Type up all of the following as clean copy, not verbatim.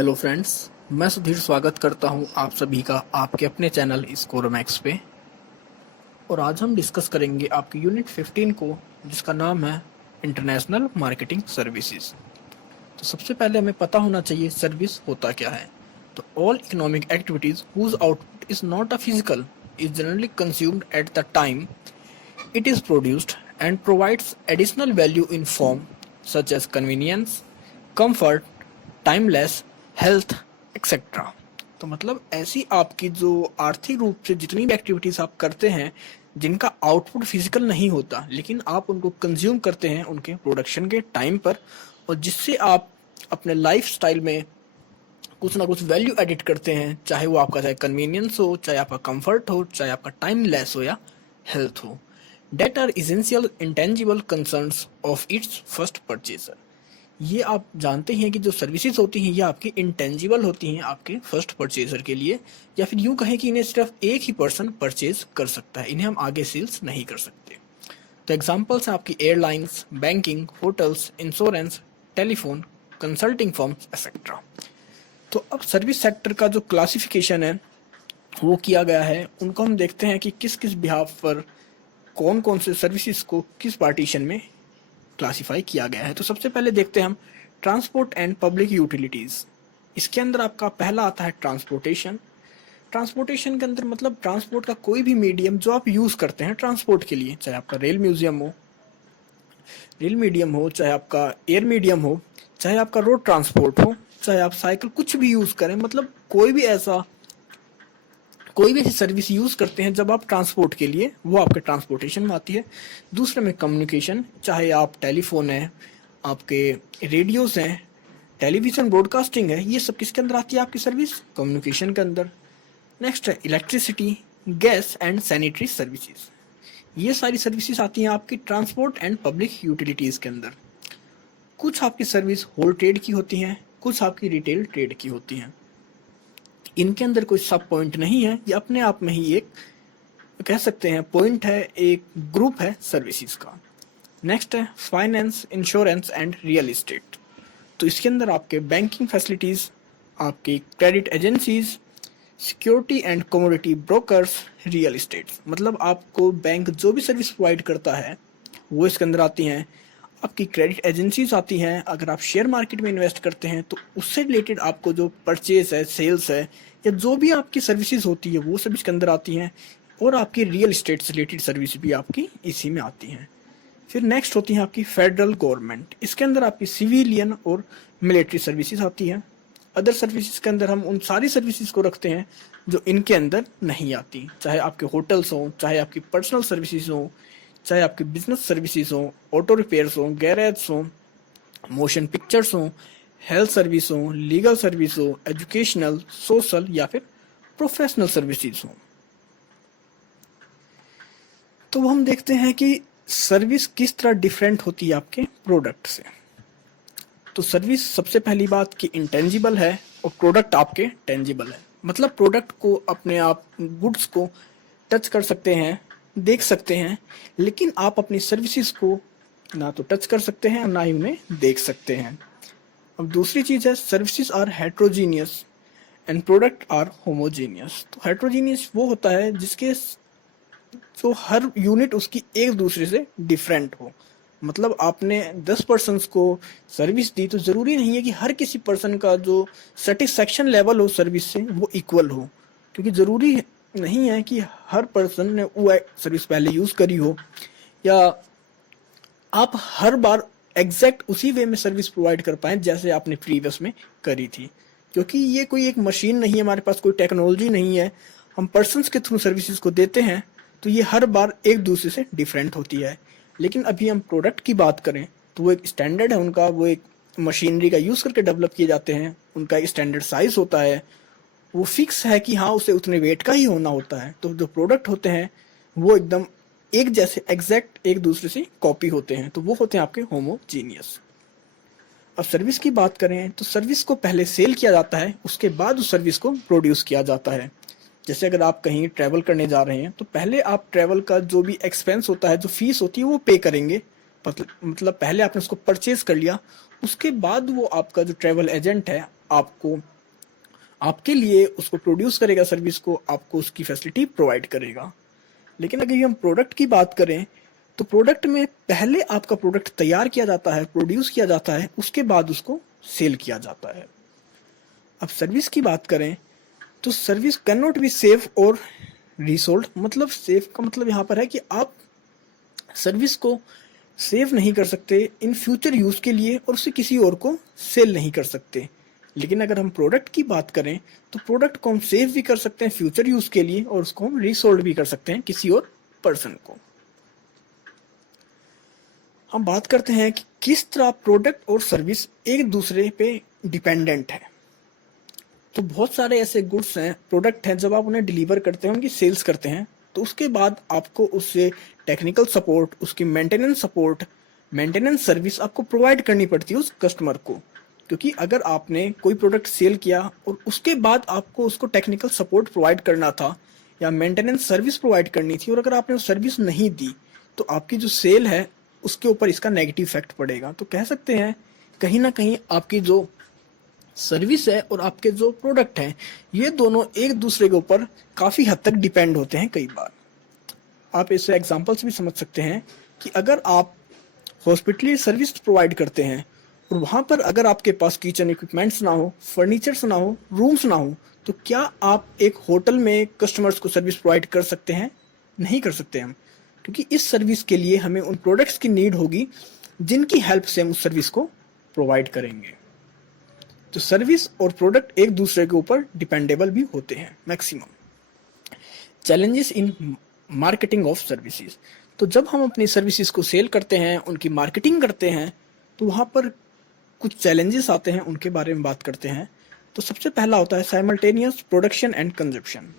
Hello friends, मैं सुधीर स्वागत करता हूं आप सभी का आपके अपने चैनल स्कोरमैक्स पे। और आज हम डिस्कस करेंगे आपकी यूनिट 15 को, जिसका नाम है इंटरनेशनल मार्केटिंग सर्विसेज। तो सबसे पहले हमें पता होना चाहिए सर्विस होता क्या है। तो all economic activities whose output is not a physical is generally consumed at the time it is produced and provides additional value in form such as convenience, comfort, timeless, health, etc. तो मतलब ऐसी आपकी जो आर्थिक रूप से जितनी भी एक्टिविटीज आप करते हैं जिनका आउटपुट फिजिकल नहीं होता, लेकिन आप उनको कंज्यूम करते हैं उनके प्रोडक्शन के टाइम पर, और जिससे आप अपने लाइफ स्टाइल में कुछ ना कुछ वैल्यू एडिट करते हैं, चाहे वो आपका चाहे कन्वीनियंस हो, चाहे आपका कंफर्ट हो, चाहे आपका टाइम लेस हो या हेल्थ हो। That are essential intangible concerns of its first purchaser. ये आप जानते हैं कि जो सर्विसेज होती हैं ये आपकी इंटेंजिबल होती हैं आपके फर्स्ट परचेजर के लिए, या फिर यूं कहें कि इन्हें सिर्फ एक ही पर्सन परचेज कर सकता है, इन्हें हम आगे सेल्स नहीं कर सकते। तो एग्जांपल्स हैं आपकी airlines, banking, hotels, insurance, telephone, consulting firms etcetera. तो अब सर्विस सेक्टर का जो क्लासिफिकेशन है वो किया गया है, उनको हम देखते हैं कि किस किस बिहाफ पर कौन कौन से सर्विसेज को किस पार्टीशन में क्लासिफाई किया गया है। तो सबसे पहले देखते हैं हम ट्रांसपोर्ट एंड पब्लिक यूटिलिटीज़। इसके अंदर आपका पहला आता है ट्रांसपोर्टेशन। ट्रांसपोर्टेशन के अंदर मतलब ट्रांसपोर्ट का कोई भी मीडियम जो आप यूज़ करते हैं ट्रांसपोर्ट के लिए, चाहे आपका रेल मीडियम हो, चाहे आपका एयर मीडियम हो, चाहे आपका रोड ट्रांसपोर्ट हो, चाहे आप साइकिल कुछ भी यूज़ करें, मतलब कोई भी ऐसी सर्विस यूज़ करते हैं जब आप ट्रांसपोर्ट के लिए, वो आपके ट्रांसपोर्टेशन में आती है। दूसरे में कम्युनिकेशन, चाहे आप टेलीफोन है, आपके रेडियोस हैं, टेलीविज़न ब्रॉडकास्टिंग है, ये सब किसके अंदर आती है आपकी सर्विस? कम्युनिकेशन के अंदर। नेक्स्ट है electricity, gas and sanitary services. ये सारी सर्विसेज आती हैं आपकी ट्रांसपोर्ट एंड पब्लिक यूटिलिटीज़ के अंदर। कुछ आपकी सर्विस होल ट्रेड की होती हैं, कुछ आपकी रिटेल ट्रेड की होती हैं। इनके अंदर कोई सब पॉइंट नहीं है, ये अपने आप में ही एक कह सकते हैं पॉइंट है, एक ग्रुप है सर्विसेज का। नेक्स्ट है finance, insurance and real estate. तो इसके अंदर आपके बैंकिंग फैसिलिटीज़, आपकी credit agencies, security and commodity brokers, real estate, मतलब आपको बैंक जो भी सर्विस प्रोवाइड करता है वो इसके अंदर आती हैं। आपकी क्रेडिट एजेंसीज आती हैं, अगर आप शेयर मार्केट में इन्वेस्ट करते हैं तो उससे रिलेटेड आपको जो परचेज है, सेल्स है, या जो भी आपकी सर्विसेज होती है वो सब इसके अंदर आती हैं। और आपकी रियल एस्टेट से रिलेटेड सर्विस भी आपकी इसी में आती हैं। फिर नेक्स्ट होती है आपकी फेडरल गवर्नमेंट। इसके अंदर आपकी सिविलियन और मिलिट्री सर्विसेज आती हैं। अदर सर्विसेज के अंदर हम उन सारी सर्विसेज को रखते हैं जो इनके अंदर नहीं आती, चाहे आपके होटल्स हों, चाहे आपकी पर्सनल सर्विसेज हों, चाहे आपकी बिजनेस सर्विसेज हों, ऑटो रिपेयर्स हों, गैरेज हों, मोशन पिक्चर्स हों, हेल्थ सर्विस हों, लीगल सर्विस हो, एजुकेशनल, सोशल या फिर प्रोफेशनल सर्विसेज हों। तो हम देखते हैं कि सर्विस किस तरह डिफरेंट होती है आपके प्रोडक्ट से। तो सर्विस सबसे पहली बात कि इंटेंजिबल है और प्रोडक्ट आपके टेंजिबल है, मतलब प्रोडक्ट को अपने आप गुड्स को टच कर सकते हैं, देख सकते हैं, लेकिन आप अपनी सर्विसेज को ना तो टच कर सकते हैं और ना ही उन्हें देख सकते हैं। अब दूसरी चीज़ है services are heterogeneous and product are homogeneous. तो हेट्रोजीनियस वो होता है जिसके जो हर यूनिट उसकी एक दूसरे से डिफरेंट हो, मतलब आपने 10 पर्सनस को सर्विस दी तो ज़रूरी नहीं है कि हर किसी पर्सन का जो सेटिस्फेक्शन लेवल हो सर्विस से वो इक्वल हो, क्योंकि ज़रूरी नहीं है कि हर पर्सन ने वो सर्विस पहले यूज़ करी हो, या आप हर बार एग्जैक्ट उसी वे में सर्विस प्रोवाइड कर पाएँ जैसे आपने प्रीवियस में करी थी, क्योंकि ये कोई एक मशीन नहीं है, हमारे पास कोई टेक्नोलॉजी नहीं है, हम पर्सनस के थ्रू सर्विसेज को देते हैं, तो ये हर बार एक दूसरे से डिफरेंट होती है। लेकिन अभी हम प्रोडक्ट की बात करें तो वो एक स्टैंडर्ड है उनका, वो एक मशीनरी का यूज़ करके डेवलप किए जाते हैं, उनका एक स्टैंडर्ड साइज़ होता है, वो फिक्स है कि हाँ उसे उतने वेट का ही होना होता है। तो जो प्रोडक्ट होते हैं वो एकदम एक जैसे एग्जैक्ट एक दूसरे से कॉपी होते हैं, तो वो होते हैं आपके होमोजीनियस। अब सर्विस की बात करें तो सर्विस को पहले सेल किया जाता है, उसके बाद उस सर्विस को प्रोड्यूस किया जाता है। जैसे अगर आप कहीं ट्रैवल करने जा रहे हैं तो पहले आप ट्रैवल का जो भी एक्सपेंस होता है, जो फीस होती है वो पे करेंगे, मतलब पहले आपने उसको परचेज कर लिया, उसके बाद वो आपका जो ट्रैवल एजेंट है आपको आपके लिए उसको प्रोड्यूस करेगा, सर्विस को आपको उसकी फैसिलिटी प्रोवाइड करेगा। लेकिन अगर हम प्रोडक्ट की बात करें तो प्रोडक्ट में पहले आपका प्रोडक्ट तैयार किया जाता है, प्रोड्यूस किया जाता है, उसके बाद उसको सेल किया जाता है। अब सर्विस की बात करें तो service can not be safe और रीसोल्ड। मतलब सेफ का मतलब यहाँ पर है कि आप सर्विस को सेव नहीं कर सकते इन फ्यूचर यूज़ के लिए और उसे किसी और को सेल नहीं कर सकते। लेकिन अगर हम प्रोडक्ट की बात करें तो प्रोडक्ट को हम सेव भी कर सकते हैं फ्यूचर यूज़ के लिए और उसको हम रीसोल्ड भी कर सकते हैं किसी और पर्सन को। हम बात करते हैं कि किस तरह प्रोडक्ट और सर्विस एक दूसरे पे डिपेंडेंट है। तो बहुत सारे ऐसे गुड्स हैं, प्रोडक्ट हैं, जब आप उन्हें डिलीवर करते हैं, उनकी सेल्स करते हैं, तो उसके बाद आपको उससे टेक्निकल सपोर्ट, उसकी मेंटेनेंस सपोर्ट, मेंटेनेंस सर्विस आपको प्रोवाइड करनी पड़ती है उस कस्टमर को। क्योंकि अगर आपने कोई प्रोडक्ट सेल किया और उसके बाद आपको उसको टेक्निकल सपोर्ट प्रोवाइड करना था या मेंटेनेंस सर्विस प्रोवाइड करनी थी और अगर आपने वो सर्विस नहीं दी तो आपकी जो सेल है उसके ऊपर इसका नेगेटिव इफेक्ट पड़ेगा। तो कह सकते हैं कहीं ना कहीं आपकी जो सर्विस है और आपके जो प्रोडक्ट हैं ये दोनों एक दूसरे के ऊपर काफ़ी हद तक डिपेंड होते हैं। कई बार आप इसे एग्जांपल से भी समझ सकते हैं कि अगर आप हॉस्पिटली सर्विस प्रोवाइड करते हैं और वहाँ पर अगर आपके पास किचन इक्विपमेंट्स ना हो, फर्नीचर्स ना हो, रूम्स ना हो, तो क्या आप एक होटल में कस्टमर्स को सर्विस प्रोवाइड कर सकते हैं? नहीं कर सकते हम, क्योंकि इस सर्विस के लिए हमें उन प्रोडक्ट्स की नीड होगी जिनकी हेल्प से हम उस सर्विस को प्रोवाइड करेंगे। तो सर्विस और प्रोडक्ट एक दूसरे के ऊपर डिपेंडेबल भी होते हैं maximum. Challenges in marketing of services. तो जब हम अपनी सर्विसेज को सेल करते हैं, उनकी मार्केटिंग करते हैं, तो वहाँ पर कुछ चैलेंजेस आते हैं, उनके बारे में बात करते हैं। तो सबसे पहला होता है साइमल्टेनियस प्रोडक्शन एंड कंजप्शन।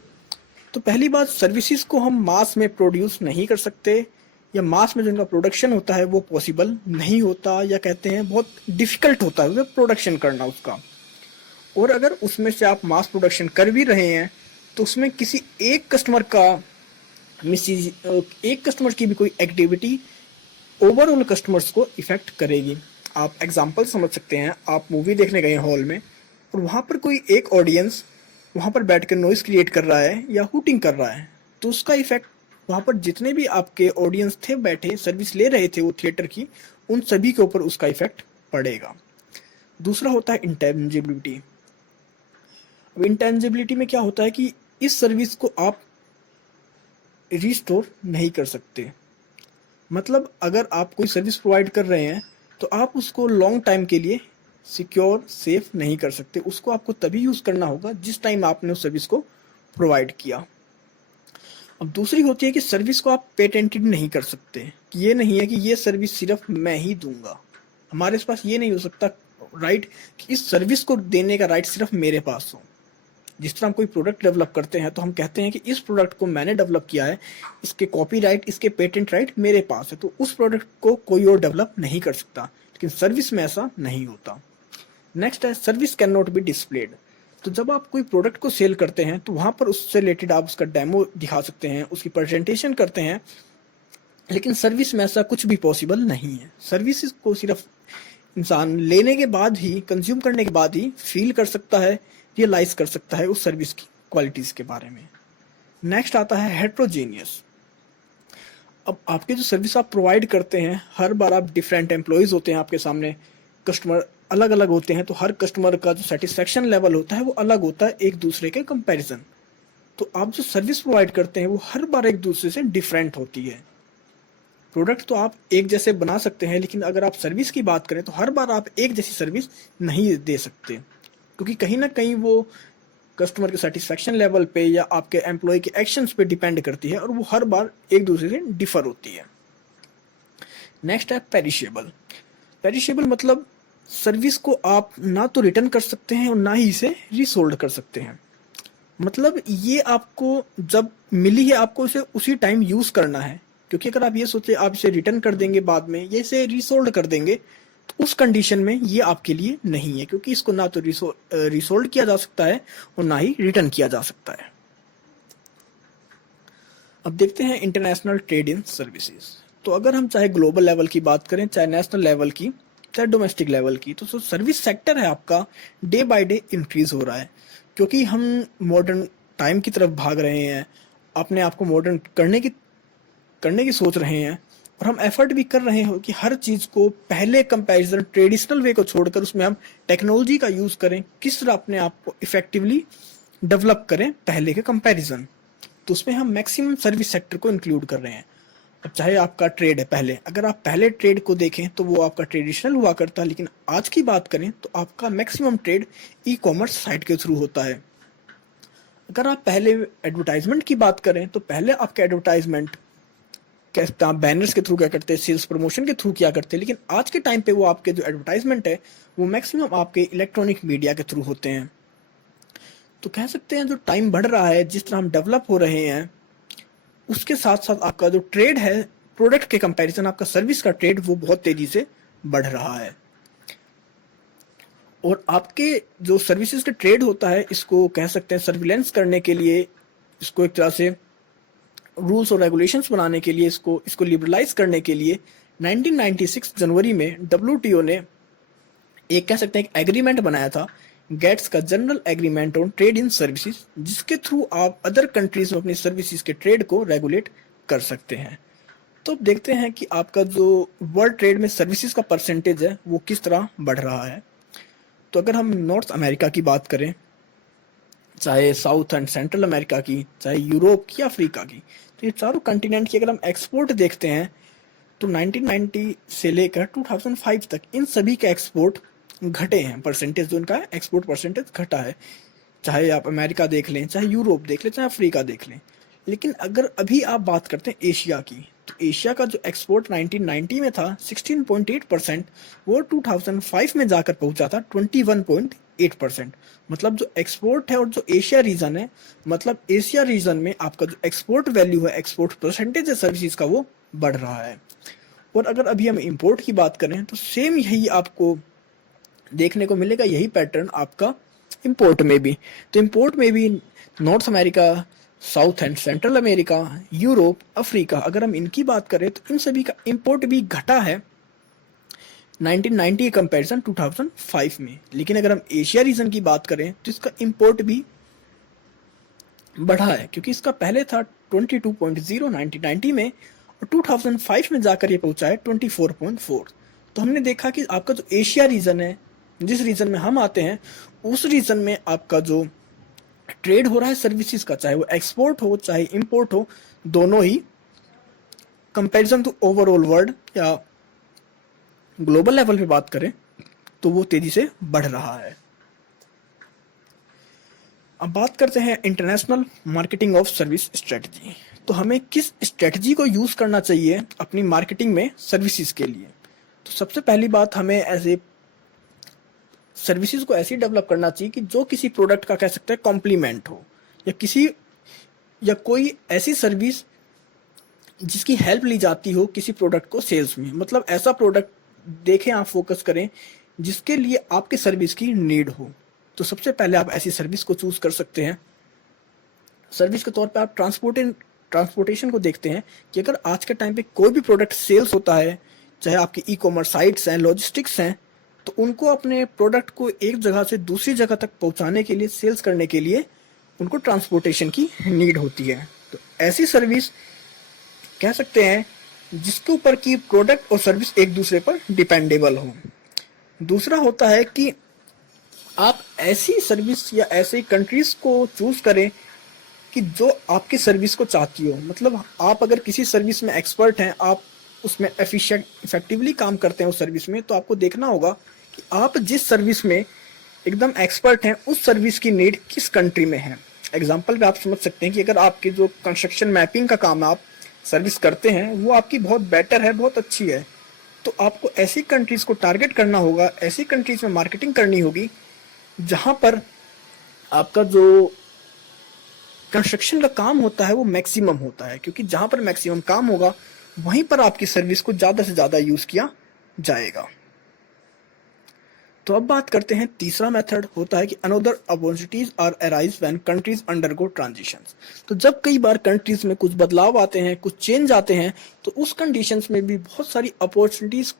तो पहली बात, सर्विसेज को हम मास में प्रोड्यूस नहीं कर सकते या मास में जो उनका प्रोडक्शन होता है वो पॉसिबल नहीं होता, या कहते हैं बहुत डिफिकल्ट होता है प्रोडक्शन करना उसका। और अगर उसमें से आप मास प्रोडक्शन कर भी रहे हैं तो उसमें किसी एक कस्टमर का एक कस्टमर की भी कोई एक्टिविटी ओवरऑल कस्टमर्स को इफेक्ट करेगी। आप एग्जांपल समझ सकते हैं, आप मूवी देखने गए हॉल में और वहाँ पर कोई एक ऑडियंस वहाँ पर बैठकर नॉइस क्रिएट कर रहा है या हुटिंग कर रहा है, तो उसका इफेक्ट वहाँ पर जितने भी आपके ऑडियंस थे बैठे सर्विस ले रहे थे वो थिएटर की, उन सभी के ऊपर उसका इफेक्ट पड़ेगा। दूसरा होता है इंटेंजिबिलिटी। अब इंटेंजिबिलिटी में क्या होता है कि इस सर्विस को आप रिस्टोर नहीं कर सकते। मतलब अगर आप कोई सर्विस प्रोवाइड कर रहे हैं तो आप उसको लॉन्ग टाइम के लिए सिक्योर सेफ नहीं कर सकते। उसको आपको तभी यूज़ करना होगा जिस टाइम आपने उस सर्विस को प्रोवाइड किया। अब दूसरी होती है कि सर्विस को आप पेटेंटेड नहीं कर सकते। ये नहीं है कि ये सर्विस सिर्फ मैं ही दूंगा, हमारे पास ये नहीं हो सकता राइट कि इस सर्विस को देने का राइट सिर्फ मेरे पास हो। जिस तरह हम कोई प्रोडक्ट डेवलप करते हैं तो हम कहते हैं कि इस प्रोडक्ट को मैंने डेवलप किया है, इसके कॉपीराइट, इसके पेटेंट राइट मेरे पास है, तो उस प्रोडक्ट को कोई और डेवलप नहीं कर सकता। लेकिन सर्विस में ऐसा नहीं होता। नेक्स्ट है service can not be displayed. तो जब आप कोई प्रोडक्ट को सेल करते हैं तो वहाँ पर उससे रिलेटेड आप उसका डेमो दिखा सकते हैं, उसकी प्रेजेंटेशन करते हैं, लेकिन सर्विस में ऐसा कुछ भी पॉसिबल नहीं है। सर्विस को सिर्फ इंसान लेने के बाद ही, कंज्यूम करने के बाद ही फील कर सकता है, रियलाइज कर सकता है उस सर्विस की क्वालिटीज़ के बारे में। नेक्स्ट आता है हेट्रोजीनियस। अब आपके जो सर्विस आप प्रोवाइड करते हैं, हर बार आप डिफरेंट एम्प्लॉयज़ होते हैं आपके सामने, कस्टमर अलग अलग होते हैं, तो हर कस्टमर का जो सेटिस्फेक्शन लेवल होता है वो अलग होता है एक दूसरे के कंपैरिजन। तो आप जो सर्विस प्रोवाइड करते हैं वो हर बार एक दूसरे से डिफरेंट होती है। प्रोडक्ट तो आप एक जैसे बना सकते हैं, लेकिन अगर आप सर्विस की बात करें तो हर बार आप एक जैसी सर्विस नहीं दे सकते, क्योंकि कहीं ना कहीं वो कस्टमर के सेटिस्फेक्शन लेवल पे या आपके एम्प्लॉय के एक्शंस पे डिपेंड करती है और वो हर बार एक दूसरे से डिफर होती है। नेक्स्ट है पेरिशेबल। पेरिशेबल मतलब सर्विस को आप ना तो रिटर्न कर सकते हैं और ना ही इसे रीसोल्ड कर सकते हैं। मतलब ये आपको जब मिली है आपको इसे उसी टाइम यूज़ करना है, क्योंकि अगर आप ये सोचे आप इसे रिटर्न कर देंगे बाद में, ये इसे रीसोल्ड कर देंगे, तो उस कंडीशन में ये आपके लिए नहीं है, क्योंकि इसको ना तो रीसोल्ड किया जा सकता है और ना ही रिटर्न किया जा सकता है। अब देखते हैं इंटरनेशनल ट्रेड इन सर्विसेज। तो अगर हम चाहे ग्लोबल लेवल की बात करें, चाहे नेशनल लेवल की, चाहे डोमेस्टिक लेवल की, तो सर्विस सेक्टर है आपका डे बाय डे इंक्रीज हो रहा है। क्योंकि हम मॉडर्न टाइम की तरफ भाग रहे हैं, अपने आप को मॉडर्न करने की सोच रहे हैं, और हम एफर्ट भी कर रहे हैं कि हर चीज़ को पहले कंपैरिजन ट्रेडिशनल वे को छोड़कर उसमें हम टेक्नोलॉजी का यूज़ करें, किस तरह अपने आप को इफेक्टिवली डेवलप करें पहले के कंपैरिजन। तो उसमें हम मैक्सिमम सर्विस सेक्टर को इंक्लूड कर रहे हैं। अब चाहे आपका ट्रेड है, पहले अगर आप पहले ट्रेड को देखें तो वो आपका ट्रेडिशनल हुआ करता है, लेकिन आज की बात करें तो आपका maximum trade e commerce site के थ्रू होता है। अगर आप पहले एडवर्टाइजमेंट की बात करें तो पहले आपका एडवर्टाइजमेंट कैसे आप बैनर्स के थ्रू क्या करते हैं, सेल्स प्रमोशन के थ्रू क्या करते हैं, लेकिन आज के टाइम पे वो आपके जो एडवर्टाइजमेंट है वो मैक्सिमम आपके इलेक्ट्रॉनिक मीडिया के थ्रू होते हैं। तो कह सकते हैं जो टाइम बढ़ रहा है, जिस तरह हम डेवलप हो रहे हैं, उसके साथ साथ आपका जो ट्रेड है प्रोडक्ट के कंपैरिजन, आपका सर्विस का ट्रेड वो बहुत तेजी से बढ़ रहा है। और आपके जो सर्विसेज का ट्रेड होता है, इसको कह सकते हैं सर्विलेंस करने के लिए, इसको एक तरह से रूल्स और रेगुलेशंस बनाने के लिए, इसको लिबरलाइज करने के लिए 1996 जनवरी में डब्ल्यूटीओ ने एक कह सकते हैं एक एग्रीमेंट बनाया था, गेट्स का general agreement on trade in services, जिसके थ्रू आप अदर कंट्रीज में अपनी सर्विसेज के ट्रेड को रेगुलेट कर सकते हैं। तो अब देखते हैं कि आपका जो वर्ल्ड ट्रेड में सर्विसेज का परसेंटेज है वो किस तरह बढ़ रहा है। तो अगर हम नॉर्थ अमेरिका की बात करें, चाहे साउथ एंड सेंट्रल अमेरिका की, चाहे यूरोप की, अफ्रीका की, तो ये चारों कंटिनेंट की अगर हम एक्सपोर्ट देखते हैं तो 1990 से लेकर 2005 तक इन सभी के एक्सपोर्ट घटे हैं, परसेंटेज जो इनका एक्सपोर्ट परसेंटेज घटा है। चाहे आप अमेरिका देख लें, चाहे यूरोप देख लें, चाहे अफ्रीका देख लें। लेकिन अगर अभी आप बात करते हैं एशिया की, तो एशिया का जो एक्सपोर्ट 1990 में था 16.8%, वो 2005 में जाकर पहुंचा था 21.8%। मतलब जो एक्सपोर्ट है और जो एशिया रीजन है, मतलब एशिया रीजन में आपका जो एक्सपोर्ट वैल्यू है, एक्सपोर्ट परसेंटेज है सर्विसेज का, वो बढ़ रहा है। और अगर अभी हम इंपोर्ट की बात करें तो सेम यही आपको देखने को मिलेगा, यही पैटर्न आपका इंपोर्ट में भी। तो इंपोर्ट में भी north America, south and central America, Europe, Africa, अगर हम इनकी बात करें तो इन सभी का इंपोर्ट भी घटा है 1990 के कंपैरिजन 2005 में। लेकिन अगर हम एशिया रीजन की बात करें तो इसका इंपोर्ट भी बढ़ा है, क्योंकि इसका पहले था 22.0 1990 में, और 2005 में जाकर ये पहुंचा है 24.4। तो हमने देखा कि आपका जो एशिया रीजन है, जिस रीजन में हम आते हैं, उस रीजन में आपका जो ट्रेड हो रहा है सर्विसेज का, चाहे वो एक्सपोर्ट हो चाहे इंपोर्ट हो, दोनों ही कंपैरिजन टू ओवरऑल वर्ल्ड या ग्लोबल लेवल पे बात करें तो वो तेजी से बढ़ रहा है। अब बात करते हैं international marketing of service strategy. तो हमें किस स्ट्रेटजी को यूज करना चाहिए अपनी मार्केटिंग में सर्विसेज के लिए। तो सबसे पहली बात, हमें ऐसे सर्विसेज को ऐसी डेवलप करना चाहिए कि जो किसी प्रोडक्ट का कह सकते हैं कॉम्प्लीमेंट हो, या कोई ऐसी सर्विस जिसकी हेल्प ली जाती हो किसी प्रोडक्ट को सेल्स में। मतलब ऐसा प्रोडक्ट देखें, आप फोकस करें जिसके लिए आपके सर्विस की नीड हो। तो सबसे पहले आप ऐसी सर्विस को चूज कर सकते हैं। सर्विस के तौर पे आप ट्रांसपोर्टेशन को देखते हैं कि अगर आज के टाइम पे कोई भी प्रोडक्ट सेल्स होता है, चाहे आपकी ई कॉमर्स साइट्स हैं, लॉजिस्टिक्स हैं, तो उनको अपने प्रोडक्ट को एक जगह से दूसरी जगह तक पहुंचाने के लिए, सेल्स करने के लिए उनको ट्रांसपोर्टेशन की नीड होती है। तो ऐसी सर्विस कह सकते हैं जिसके ऊपर की प्रोडक्ट और सर्विस एक दूसरे पर डिपेंडेबल हो। दूसरा होता है कि आप ऐसी सर्विस या ऐसे कंट्रीज को चूज करें कि जो आपकी सर्विस को चाहती हो। मतलब आप अगर किसी सर्विस में एक्सपर्ट हैं, आप उसमें इफेक्टिवली काम करते हैं उस सर्विस में, तो आपको देखना होगा कि आप जिस सर्विस में एकदम एक्सपर्ट हैं, उस सर्विस की नीड किस कंट्री में है। एग्जाम्पल पे आप समझ सकते हैं कि अगर आपकी जो कंस्ट्रक्शन मैपिंग का काम आप सर्विस करते हैं, वो आपकी बहुत बेटर है, बहुत अच्छी है, तो आपको ऐसी कंट्रीज को टारगेट करना होगा, ऐसी कंट्रीज में मार्केटिंग करनी होगी जहां पर आपका जो कंस्ट्रक्शन का काम होता है वो मैक्सिमम होता है, क्योंकि जहां पर मैक्सिमम काम होगा वहीं पर आपकी सर्विस को ज्यादा से ज्यादा यूज किया जाएगा। तो अब बात करते हैं, तीसरा मेथड होता है कि another opportunities are arise when countries undergo transitions. तो जब कई बार कंट्रीज में कुछ बदलाव आते हैं, कुछ चेंज आते हैं, तो उस कंडीशंस में भी बहुत सारी अपॉर्चुनिटीज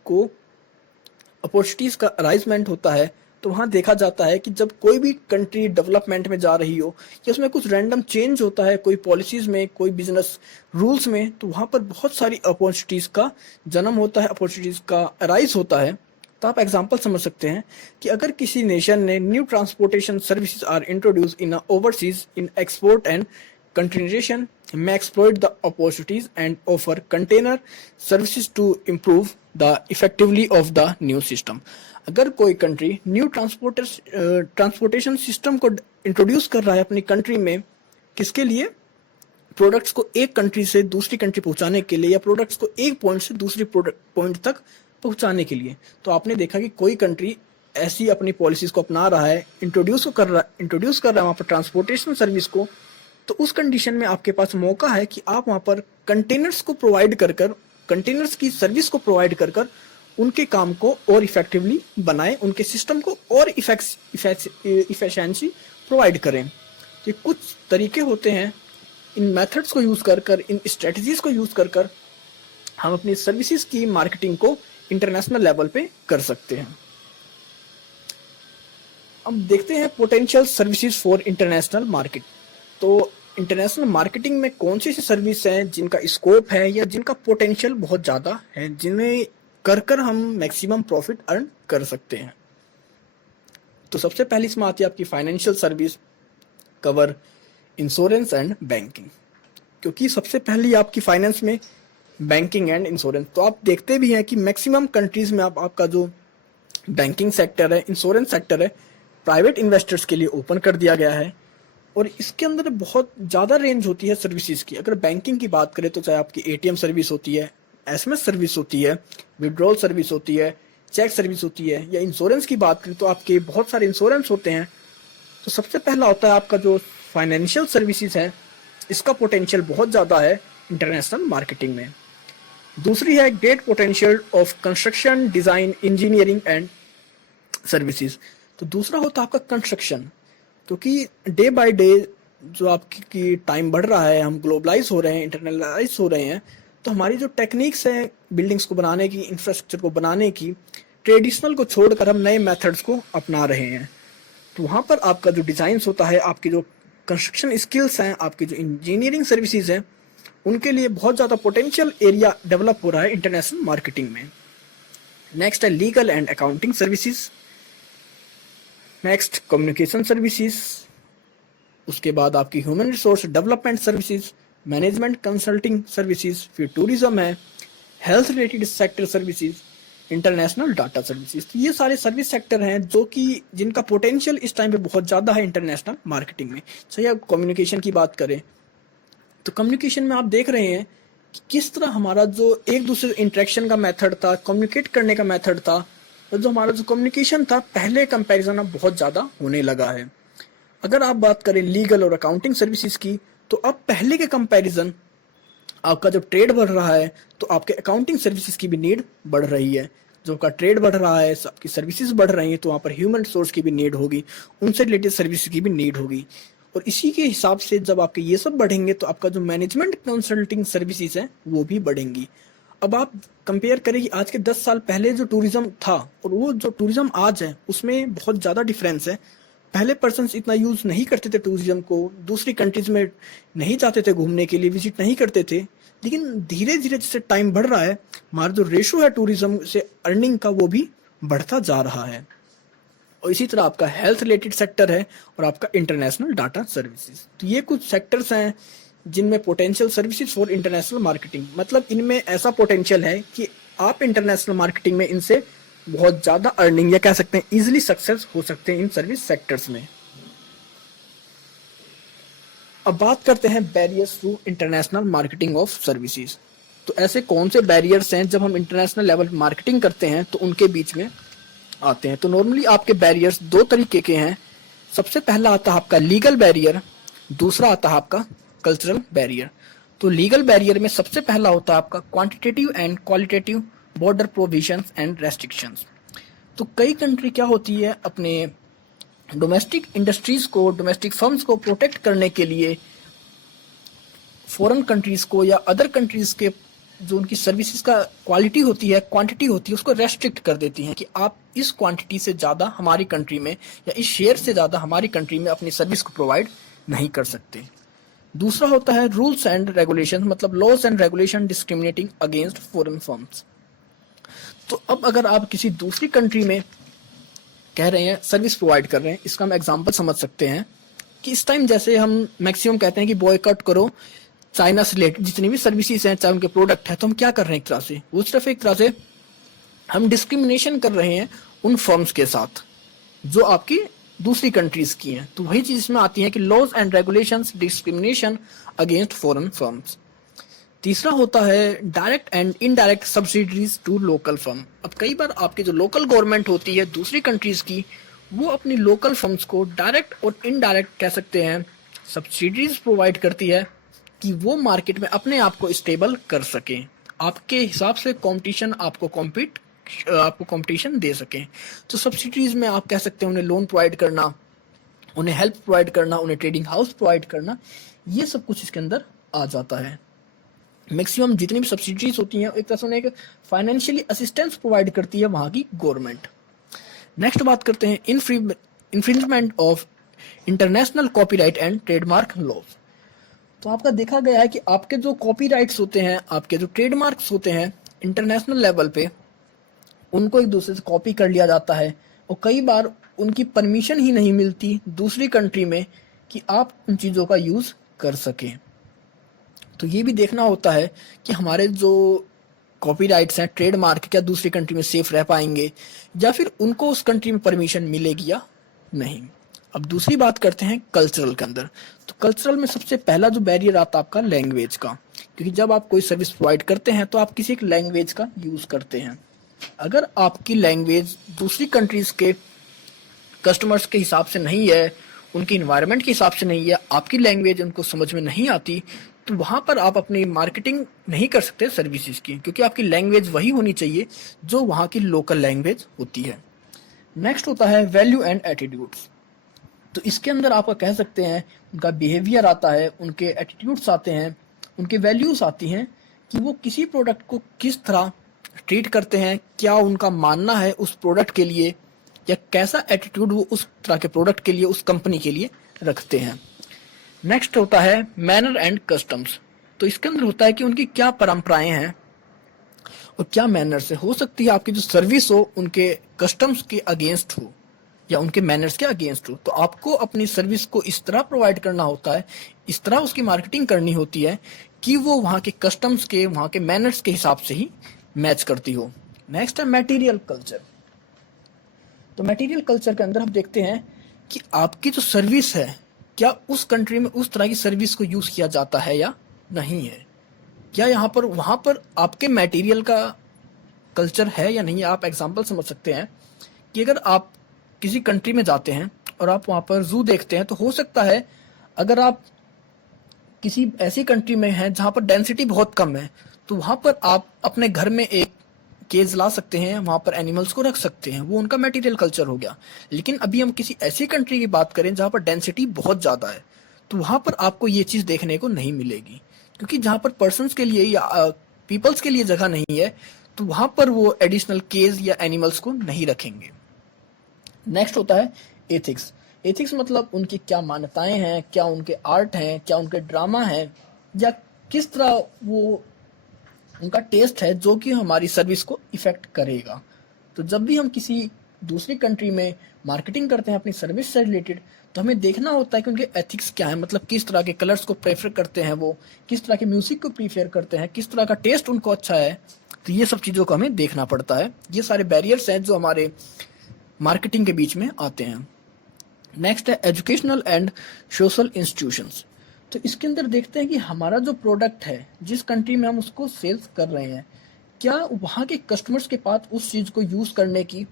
का अराइजमेंट होता है तो वहाँ देखा जाता है कि जब कोई भी कंट्री डेवलपमेंट में जा रही हो या उसमें कुछ रैंडम चेंज होता है कोई पॉलिसीज़ में, कोई बिजनेस रूल्स में, तो वहाँ पर बहुत सारी अपॉर्चुनिटीज़ का जन्म होता है, अपॉर्चुनिटीज़ का अराइज होता है। तो आप एग्जांपल समझ सकते हैं कि अगर किसी नेशन ने new transportation services are introduce in overseas in export and continuation may exploit the opportunities and offer container services to improve the effectively of the new system। अगर कोई कंट्री न्यू ट्रांसपोर्टेशन सिस्टम को introduce कर रहा है अपनी country में, किसके लिए? प्रोडक्ट्स को एक कंट्री से दूसरी कंट्री पहुंचाने के लिए या प्रोडक्ट्स को एक पॉइंट से दूसरी पॉइंट तक पहुंचाने के लिए। तो आपने देखा कि कोई कंट्री ऐसी अपनी पॉलिसीज को अपना रहा है, इंट्रोड्यूस कर रहा है वहाँ पर ट्रांसपोर्टेशन सर्विस को, तो उस कंडीशन में आपके पास मौका है कि आप वहाँ पर कंटेनर्स को प्रोवाइड कर कंटेनर्स की सर्विस को प्रोवाइड कर उनके काम को और इफेक्टिवली बनाएं, उनके सिस्टम को और इफिशिएंसी प्रोवाइड करें। ये कुछ तरीके होते हैं, इन मेथड्स को यूज़ कर इन स्ट्रेटजीज को यूज़ कर हम अपनी सर्विसेज की मार्केटिंग को इंटरनेशनल लेवल पे कर सकते हैं। अब देखते हैं potential services for international market. तो इंटरनेशनल मार्केटिंग में कौन सी ऐसी सर्विस हैं जिनका स्कोप है या जिनका पोटेंशियल बहुत ज़्यादा है, जिन्हें कर हम मैक्सिमम प्रॉफिट अर्न कर सकते हैं। तो सबसे पहली इसमें आती है आपकी financial service, cover insurance and banking, क्योंकि सबसे पहली आपकी फाइनेंस में बैंकिंग एंड इंश्योरेंस। तो आप देखते भी हैं कि मैक्सिमम कंट्रीज़ में आपका जो बैंकिंग सेक्टर है, इंश्योरेंस सेक्टर है, प्राइवेट इन्वेस्टर्स के लिए ओपन कर दिया गया है और इसके अंदर बहुत ज़्यादा रेंज होती है सर्विसेज की। अगर बैंकिंग की बात करें तो चाहे आपकी एटीएम सर्विस होती है, एसएमएस सर्विस होती है, विड्रॉल सर्विस होती है, चेक सर्विस होती है, या इंश्योरेंस की बात करें तो आपके बहुत सारे इंश्योरेंस होते हैं। तो सबसे पहला होता है आपका जो फाइनेंशियल सर्विसेज है, इसका पोटेंशियल बहुत ज़्यादा है इंटरनेशनल मार्केटिंग में। दूसरी है great potential of construction, design, engineering and services. तो दूसरा होता है आपका कंस्ट्रक्शन, क्योंकि डे बाय डे जो आपकी टाइम बढ़ रहा है, हम ग्लोबलाइज हो रहे हैं, इंटरनलाइज हो रहे हैं, तो हमारी जो टेक्निक्स हैं बिल्डिंग्स को बनाने की, इंफ्रास्ट्रक्चर को बनाने की, ट्रेडिशनल को छोड़कर हम नए मेथड्स को अपना रहे हैं। तो वहाँ पर आपका जो डिज़ाइंस होता है, आपकी जो कंस्ट्रक्शन स्किल्स हैं, आपकी जो इंजीनियरिंग सर्विसेज हैं, उनके लिए बहुत ज़्यादा पोटेंशियल एरिया डेवलप हो रहा है इंटरनेशनल मार्केटिंग में। नेक्स्ट है legal and accounting services, next communication services, उसके बाद आपकी human resource development services, management consulting services, फिर टूरिज्म है, health related sector services, international data services. तो ये सारे सर्विस सेक्टर हैं जो कि जिनका पोटेंशियल इस टाइम पे बहुत ज़्यादा है इंटरनेशनल मार्केटिंग में। चाहिए अब कम्युनिकेशन की बात करें तो कम्युनिकेशन में आप देख रहे हैं कि किस तरह हमारा जो एक दूसरे इंटरेक्शन का मेथड था, कम्युनिकेट करने का मेथड था, और जो हमारा जो कम्युनिकेशन था पहले कंपैरिजन अब बहुत ज़्यादा होने लगा है। अगर आप बात करें लीगल और अकाउंटिंग सर्विसेज की, तो अब पहले के कंपैरिजन आपका जब ट्रेड बढ़ रहा है तो आपके अकाउंटिंग सर्विसेज की भी नीड बढ़ रही है। जो आपका ट्रेड बढ़ रहा है, आपकी सर्विसेज बढ़ रही हैं, तो वहाँ पर ह्यूमन रिसोर्स की भी नीड होगी, उनसे रिलेटेड सर्विसेज की भी नीड होगी। और इसी के हिसाब से जब आपके ये सब बढ़ेंगे तो आपका जो मैनेजमेंट कंसल्टिंग सर्विसेज हैं वो भी बढ़ेंगी। अब आप कंपेयर करें कि आज के 10 साल पहले जो टूरिज्म था और वो जो टूरिज्म आज है, उसमें बहुत ज़्यादा डिफरेंस है। पहले पर्सन्स इतना यूज़ नहीं करते थे टूरिज्म को, दूसरी कंट्रीज में नहीं जाते थे घूमने के लिए, विजिट नहीं करते थे। लेकिन धीरे धीरे जैसे टाइम बढ़ रहा है, हमारा जो रेशो है टूरिज्म से अर्निंग का वो भी बढ़ता जा रहा है। और इसी तरह आपका हेल्थ रिलेटेड सेक्टर है और आपका इंटरनेशनल डाटा सर्विसेज। तो ये कुछ सेक्टर्स हैं जिनमें potential services for international marketing, मतलब इनमें ऐसा पोटेंशियल है कि आप इंटरनेशनल मार्केटिंग में इनसे बहुत ज़्यादा अर्निंग या कह सकते हैं इजीली सक्सेस हो सकते हैं इन सर्विस सेक्टर्स में। अब बात करते हैं barriers to international marketing of services. तो ऐसे कौन से बैरियर्स हैं जब हम इंटरनेशनल लेवल मार्केटिंग करते हैं तो उनके बीच में आते हैं। तो नॉर्मली आपके बैरियर्स दो तरीके के हैं। सबसे पहला आता है आपका लीगल बैरियर, दूसरा आता है आपका कल्चरल बैरियर। तो लीगल बैरियर में सबसे पहला होता है आपका quantitative and qualitative border provisions and restrictions. तो कई कंट्री क्या होती है अपने डोमेस्टिक इंडस्ट्रीज को, डोमेस्टिक फर्म्स को प्रोटेक्ट करने के लिए फॉरेन कंट्रीज को या अदर कंट्रीज के जो उनकी सर्विसेज का क्वालिटी होती है, क्वांटिटी होती है, उसको रेस्ट्रिक्ट कर देती हैं कि आप इस क्वांटिटी से ज़्यादा हमारी कंट्री में या इस शेयर से ज़्यादा हमारी कंट्री में अपनी सर्विस को प्रोवाइड नहीं कर सकते। दूसरा होता है रूल्स एंड रेगुलेशन, मतलब laws and regulation discriminating against foreign firms. तो अब अगर आप किसी दूसरी कंट्री में कह रहे हैं सर्विस प्रोवाइड कर रहे हैं, इसका हम एग्जांपल समझ सकते हैं कि इस टाइम जैसे हम मैक्सिमम कहते हैं कि बॉयकॉट करो चाइना से रिलेटेड जितनी भी सर्विसेज हैं, चाहे उनके प्रोडक्ट है, तो हम क्या कर रहे हैं एक तरह से, वो सिर्फ एक तरह से हम डिस्क्रिमिनेशन कर रहे हैं उन फर्म्स के साथ जो आपकी दूसरी कंट्रीज की हैं। तो वही चीज इसमें आती है कि laws and regulations discrimination against foreign firms. तीसरा होता है direct and indirect subsidies to local firm. अब कई बार आपकी जो लोकल गवर्नमेंट होती है दूसरी कंट्रीज की, वो अपनी लोकल फर्म्स को डायरेक्ट और इनडायरेक्ट कह सकते हैं सब्सिडीज प्रोवाइड करती है कि वो मार्केट में अपने आप को स्टेबल कर सकें, आपके हिसाब से कंपटीशन आपको कंपटीशन दे सकें। तो सब्सिडीज में आप कह सकते हैं उन्हें लोन प्रोवाइड करना, उन्हें हेल्प प्रोवाइड करना, उन्हें ट्रेडिंग हाउस प्रोवाइड करना, ये सब कुछ इसके अंदर आ जाता है। मैक्सिमम जितनी भी सब्सिडीज होती हैं एक तरह से उन्हें एक फाइनेंशियली असिस्टेंस प्रोवाइड करती है वहाँ की गवर्नमेंट। नेक्स्ट बात करते हैं infringement of international copyright and trademark laws. तो आपका देखा गया है कि आपके जो कॉपीराइट्स होते हैं, आपके जो ट्रेडमार्क्स होते हैं इंटरनेशनल लेवल पे, उनको एक दूसरे से कॉपी कर लिया जाता है और कई बार उनकी परमिशन ही नहीं मिलती दूसरी कंट्री में कि आप उन चीज़ों का यूज़ कर सकें। तो ये भी देखना होता है कि हमारे जो कॉपीराइट्स हैं, ट्रेडमार्क, क्या दूसरी कंट्री में सेफ रह पाएंगे या फिर उनको उस कंट्री में परमिशन मिलेगी या नहीं। अब दूसरी बात करते हैं कल्चरल के अंदर। तो कल्चरल में सबसे पहला जो बैरियर आता है आपका लैंग्वेज का, क्योंकि जब आप कोई सर्विस प्रोवाइड करते हैं तो आप किसी एक लैंग्वेज का यूज़ करते हैं। अगर आपकी लैंग्वेज दूसरी कंट्रीज़ के कस्टमर्स के हिसाब से नहीं है, उनकी इन्वायरमेंट के हिसाब से नहीं है, आपकी लैंग्वेज उनको समझ में नहीं आती, तो वहाँ पर आप अपनी मार्केटिंग नहीं कर सकते सर्विसेज की, क्योंकि आपकी लैंग्वेज वही होनी चाहिए जो वहाँ की लोकल लैंग्वेज होती है। नेक्स्ट होता है वैल्यू एंड एटीट्यूड्स। तो इसके अंदर आप कह सकते हैं उनका बिहेवियर आता है, उनके एटीट्यूड्स आते हैं, उनके वैल्यूज़ आती हैं कि वो किसी प्रोडक्ट को किस तरह ट्रीट करते हैं, क्या उनका मानना है उस प्रोडक्ट के लिए, या कैसा एटीट्यूड वो उस तरह के प्रोडक्ट के लिए, उस कंपनी के लिए रखते हैं। नेक्स्ट होता है मैनर एंड कस्टम्स। तो इसके अंदर होता है कि उनकी क्या परंपराएं हैं और क्या मैनर्स है। हो सकती है आपकी जो सर्विस हो उनके कस्टम्स के अगेंस्ट हो या उनके मैनर्स के अगेंस्ट हो, तो आपको अपनी सर्विस को इस तरह प्रोवाइड करना होता है, इस तरह उसकी मार्केटिंग करनी होती है कि वो वहाँ के कस्टम्स के, वहाँ के मैनर्स के हिसाब से ही मैच करती हो। नेक्स्ट है मटेरियल कल्चर। तो मटेरियल कल्चर के अंदर हम देखते हैं कि आपकी जो सर्विस है, क्या उस कंट्री में उस तरह की सर्विस को यूज़ किया जाता है या नहीं है, क्या यहाँ पर वहाँ पर आपके मटेरियल का कल्चर है या नहीं है। आप एग्जांपल समझ सकते हैं कि अगर आप किसी कंट्री में जाते हैं और आप वहाँ पर जू देखते हैं, तो हो सकता है अगर आप किसी ऐसी कंट्री में हैं जहाँ पर डेंसिटी बहुत कम है, तो वहाँ पर आप अपने घर में एक केज ला सकते हैं, वहाँ पर एनिमल्स को रख सकते हैं, वो उनका मटेरियल कल्चर हो गया। लेकिन अभी हम किसी ऐसी कंट्री की बात करें जहाँ पर डेंसिटी बहुत ज़्यादा है, तो वहाँ पर आपको ये चीज़ देखने को नहीं मिलेगी, क्योंकि जहाँ पर पर्सनस के लिए या पीपल्स के लिए जगह नहीं है, तो वहाँ पर वो एडिशनल केज या एनिमल्स को नहीं रखेंगे। नेक्स्ट होता है एथिक्स। एथिक्स मतलब उनकी क्या मान्यताएं हैं, क्या उनके आर्ट हैं, क्या उनके ड्रामा हैं, या किस तरह वो उनका टेस्ट है जो कि हमारी सर्विस को इफेक्ट करेगा। तो जब भी हम किसी दूसरी कंट्री में मार्केटिंग करते हैं अपनी सर्विस से रिलेटेड, तो हमें देखना होता है कि उनके एथिक्स क्या है, मतलब किस तरह के कलर्स को प्रेफर करते हैं, वो किस तरह के म्यूजिक को प्रीफर करते हैं, किस तरह का टेस्ट उनको अच्छा है। तो ये सब चीज़ों को हमें देखना पड़ता है। ये सारे बैरियर्स हैं जो हमारे मार्केटिंग के बीच में आते हैं। नेक्स्ट है एजुकेशनल एंड सोशल इंस्टीट्यूशंस। तो इसके अंदर देखते हैं कि हमारा जो प्रोडक्ट है, जिस कंट्री में हम उसको सेल्स कर रहे हैं, क्या वहाँ के कस्टमर्स के पास उस चीज़ को यूज़ करने की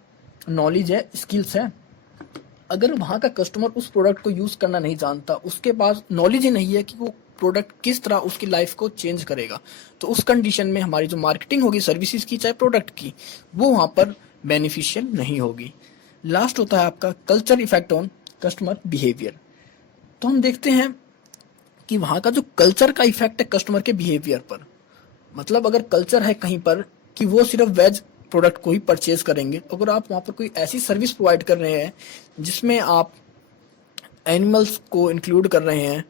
नॉलेज है, स्किल्स है। अगर वहाँ का कस्टमर उस प्रोडक्ट को यूज़ करना नहीं जानता, उसके पास नॉलेज ही नहीं है कि वो प्रोडक्ट किस तरह उसकी लाइफ को चेंज करेगा, तो उस कंडीशन में हमारी जो मार्केटिंग होगी सर्विसेज की चाहे प्रोडक्ट की, वो वहाँ पर बेनिफिशियल नहीं होगी। लास्ट होता है आपका culture effect on customer behaviour. तो हम देखते हैं कि वहाँ का जो कल्चर का इफेक्ट है कस्टमर के बिहेवियर पर, मतलब अगर कल्चर है कहीं पर कि वो सिर्फ वेज प्रोडक्ट को ही परचेज करेंगे, अगर आप वहाँ पर कोई ऐसी सर्विस प्रोवाइड कर रहे हैं जिसमें आप एनिमल्स को इंक्लूड कर रहे हैं,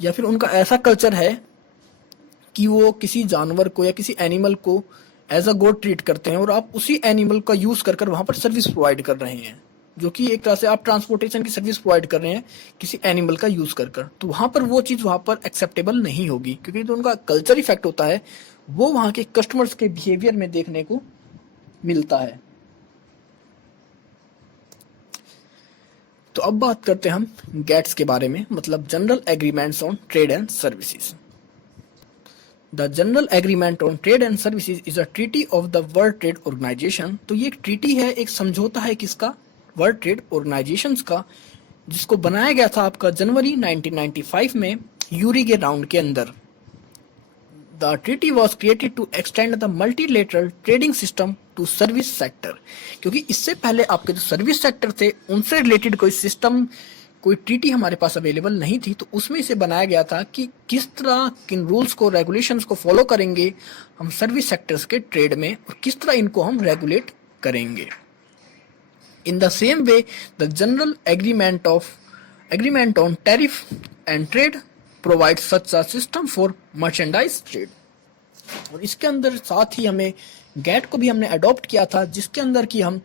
या फिर उनका ऐसा कल्चर है कि वो किसी जानवर को या किसी एनिमल को एज अ गॉड ट्रीट करते हैं और आप उसी एनिमल का यूज कर कर वहाँ पर सर्विस प्रोवाइड कर रहे हैं, जो कि एक तरह से आप ट्रांसपोर्टेशन की सर्विस प्रोवाइड कर रहे हैं किसी एनिमल का यूज कर कर, तो वहाँ पर वो चीज़ वहाँ पर एक्सेप्टेबल नहीं होगी, क्योंकि जो उनका कल्चर इफेक्ट होता है वो वहाँ के कस्टमर्स के बिहेवियर में देखने को मिलता है। तो अब बात करते हैं हम गेट्स के बारे में, मतलब general agreements on trade and services. The general agreement on trade and services is a treaty of the world trade organisation. तो ये एक ट्रीटी है, एक समझौता है किसका? वर्ल्ड ट्रेड ऑर्गेनाइजेशंस का, जिसको बनाया गया था आपका जनवरी 1995 में यूरी के राउंड के अंदर। The treaty was created to extend the multilateral trading system to service sector। क्योंकि इससे पहले आपके जो सर्विस सेक्टर थे उनसे रिलेटेड कोई सिस्टम, कोई ट्रीटी हमारे पास अवेलेबल नहीं थी, तो उसमें इसे बनाया गया था कि किस तरह किन रूल्स को, रेगुलेशंस को फॉलो करेंगे हम सर्विस सेक्टर्स के ट्रेड में, और किस तरह इनको हम रेगुलेट करेंगे। In the same way the general agreement on tariff and trade provide such a system for merchandise trade. और इसके अंदर साथ ही हमें गेट को भी हमने अडॉप्ट किया था, जिसके अंदर कि हम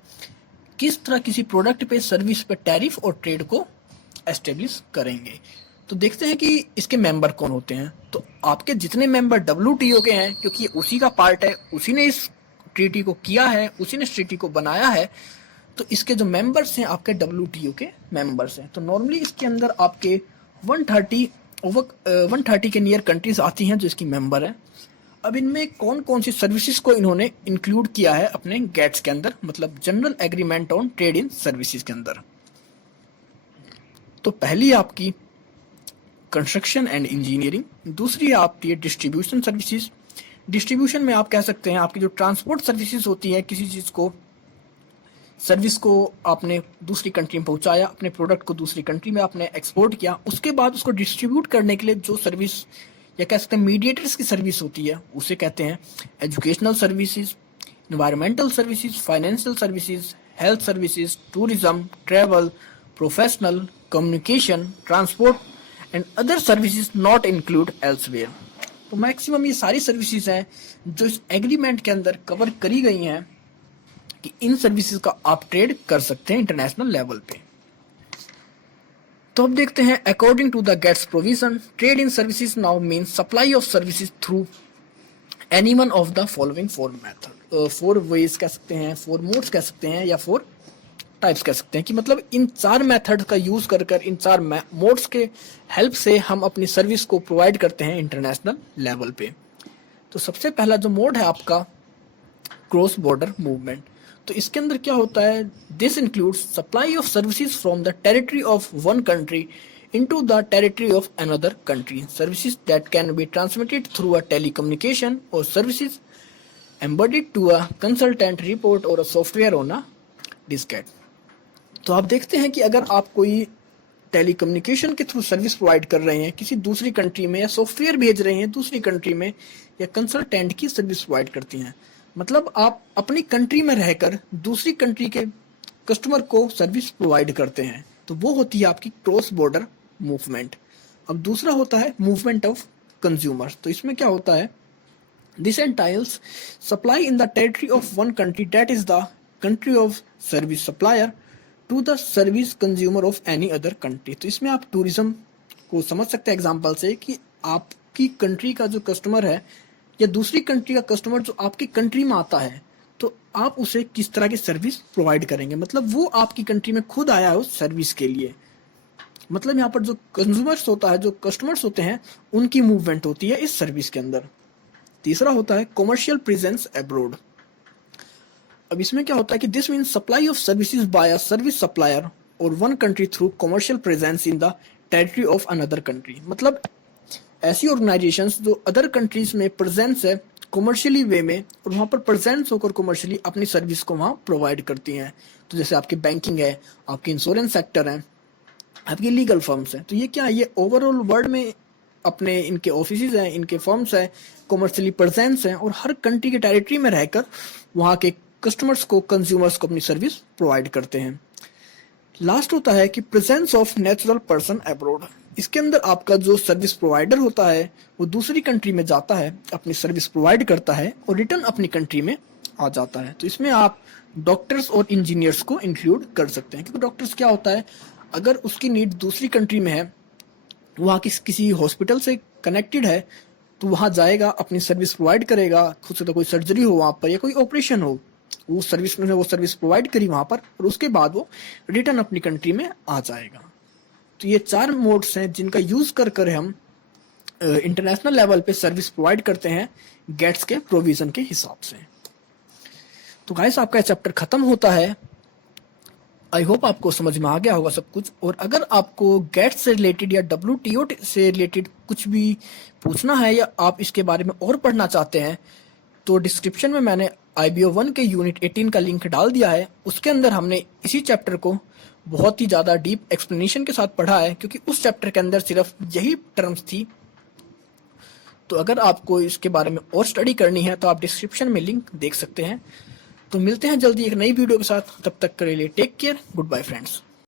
किस तरह किसी प्रोडक्ट पे, सर्विस पे टैरिफ और ट्रेड को एस्टेब्लिश करेंगे। तो देखते हैं कि इसके मेंबर कौन होते हैं। तो आपके जितने मेंबर WTO के हैं, क्योंकि ये उसी का पार्ट है, उसी ने इस ट्रीटी को किया है, उसी ने इस ट्रीटी को बनाया है, तो इसके जो मेंबर्स हैं आपके WTO के मेंबर्स हैं। तो नॉर्मली इसके अंदर आपके 130 के नियर कंट्रीज आती हैं जो इसकी मेंबर है। अब इनमें कौन कौन सी सर्विसेज को इन्होंने इंक्लूड किया है अपने गेट्स के अंदर, मतलब general agreement on trade in services के अंदर। तो पहली आपकी कंस्ट्रक्शन एंड इंजीनियरिंग, दूसरी आपकी डिस्ट्रीब्यूशन सर्विसेज। डिस्ट्रीब्यूशन में आप कह सकते हैं आपकी जो ट्रांसपोर्ट सर्विसेज होती है, किसी चीज़ को, सर्विस को आपने दूसरी कंट्री में पहुंचाया, अपने प्रोडक्ट को दूसरी कंट्री में आपने एक्सपोर्ट किया, उसके बाद उसको डिस्ट्रीब्यूट करने के लिए जो सर्विस या कह सकते हैं मीडिएटर्स की सर्विस होती है, उसे कहते हैं educational services, environmental services, financial services, health services, tourism, travel, professional, communication, transport and other services not include elsewhere. तो मैक्सिमम ये सारी सर्विसेज हैं जो इस एग्रीमेंट के अंदर कवर करी गई हैं कि इन सर्विसेज का आप ट्रेड कर सकते हैं इंटरनेशनल लेवल पे। तो अब देखते हैं according to the GATS provision, trade in services now means supply of services through any one of the following 4 method, 4 ways कह सकते हैं, 4 मोड्स कह सकते हैं, या 4 टाइप्स कह सकते हैं, कि मतलब इन 4 मेथड का यूज कर कर, इन 4 मोड्स के हेल्प से हम अपनी सर्विस को प्रोवाइड करते हैं इंटरनेशनल लेवल पे। तो सबसे पहला जो मोड है आपका क्रॉस बॉर्डर मूवमेंट। तो इसके अंदर क्या होता है? This includes supply of services from the territory of one country into the territory of another country, services that can be transmitted through a telecommunication or services embedded to a consultant report or a software on a diskette. तो आप देखते हैं कि अगर आप कोई telecommunication के through service provide कर रहे हैं किसी दूसरी कंट्री में, या सॉफ्टवेयर भेज रहे हैं दूसरी कंट्री में, या कंसल्टेंट की सर्विस प्रोवाइड करती हैं, मतलब आप अपनी कंट्री में रहकर दूसरी कंट्री के कस्टमर को सर्विस प्रोवाइड करते हैं, तो वो होती है आपकी क्रॉस बॉर्डर मूवमेंट। अब दूसरा होता है मूवमेंट ऑफ कंज्यूमर्स। तो इसमें क्या होता है? This entails supply in the territory of one country that is the country of service supplier to the service consumer of any other country. तो इसमें आप टूरिज्म को समझ सकते हैं एग्जाम्पल से, कि आपकी कंट्री का जो कस्टमर है या दूसरी कंट्री का कस्टमर जो आपकी कंट्री में आता है, तो आप उसे किस तरह की सर्विस प्रोवाइड करेंगे, मतलब वो आपकी कंट्री में खुद आया है उस सर्विस के लिए। मतलब यहाँ पर जो कंज्यूमर्स होता है, जो कस्टमर्स होते हैं, उनकी मूवमेंट होती है इस सर्विस के अंदर। तीसरा होता है कमर्शियल प्रेजेंस अब्रोड। अब इसमें क्या होता है कि this means supply of services by a service supplier or one country through commercial presence in the territory of another country. मतलब ऐसी ऑर्गेनाइजेशंस जो अदर कंट्रीज में प्रेजेंस है कमर्शियली वे में, और वहाँ पर प्रेजेंस होकर कमर्शियली अपनी सर्विस को वहाँ प्रोवाइड करती हैं। तो जैसे आपकी बैंकिंग है, आपकी इंश्योरेंस सेक्टर है, आपकी लीगल फर्म्स हैं। तो ये क्या है? ये ओवरऑल वर्ल्ड में अपने इनके ऑफिसेज हैं, इनके फर्म्स हैं, कॉमर्शियली प्रेजेंस हैं और हर कंट्री के टेरिटरी में रहकर वहाँ के कस्टमर्स को, कंज्यूमर्स को अपनी सर्विस प्रोवाइड करते हैं। लास्ट होता है कि presence of natural person abroad. इसके अंदर आपका जो सर्विस प्रोवाइडर होता है वो दूसरी कंट्री में जाता है, अपनी सर्विस प्रोवाइड करता है और रिटर्न अपनी कंट्री में आ जाता है। तो इसमें आप डॉक्टर्स और इंजीनियर्स को इंक्लूड कर सकते हैं, क्योंकि डॉक्टर्स क्या होता है, अगर उसकी नीड दूसरी कंट्री में है, वहाँ किसी हॉस्पिटल से कनेक्टेड है, तो वहाँ जाएगा, अपनी सर्विस प्रोवाइड करेगा। खुद से तो कोई सर्जरी हो वहाँ पर या कोई ऑपरेशन हो, वो सर्विस प्रोवाइड करी वहाँ पर और उसके बाद वो रिटर्न अपनी कंट्री में आ जाएगा। तो ये 4 मोड्स हैं जिनका यूज़ कर कर हम इंटरनेशनल लेवल पे सर्विस प्रोवाइड करते हैं गेट्स के प्रोविज़न के हिसाब से। तो गाइस आपका चैप्टर ख़त्म होता है। आई होप आपको समझ में आ गया होगा सब कुछ। और अगर आपको गेट्स से रिलेटेड या WTO से रिलेटेड कुछ भी पूछना है या आप इसके बारे में और पढ़ना चाहते हैं, तो डिस्क्रिप्शन में मैंने IBO 1 के यूनिट 18 का लिंक डाल दिया है। उसके अंदर हमने इसी चैप्टर को बहुत ही ज़्यादा डीप एक्सप्लेनेशन के साथ पढ़ा है, क्योंकि उस चैप्टर के अंदर सिर्फ यही टर्म्स थी। तो अगर आपको इसके बारे में और स्टडी करनी है तो आप डिस्क्रिप्शन में लिंक देख सकते हैं। तो मिलते हैं जल्दी एक नई वीडियो के साथ, तब तक के लिए take care, goodbye friends.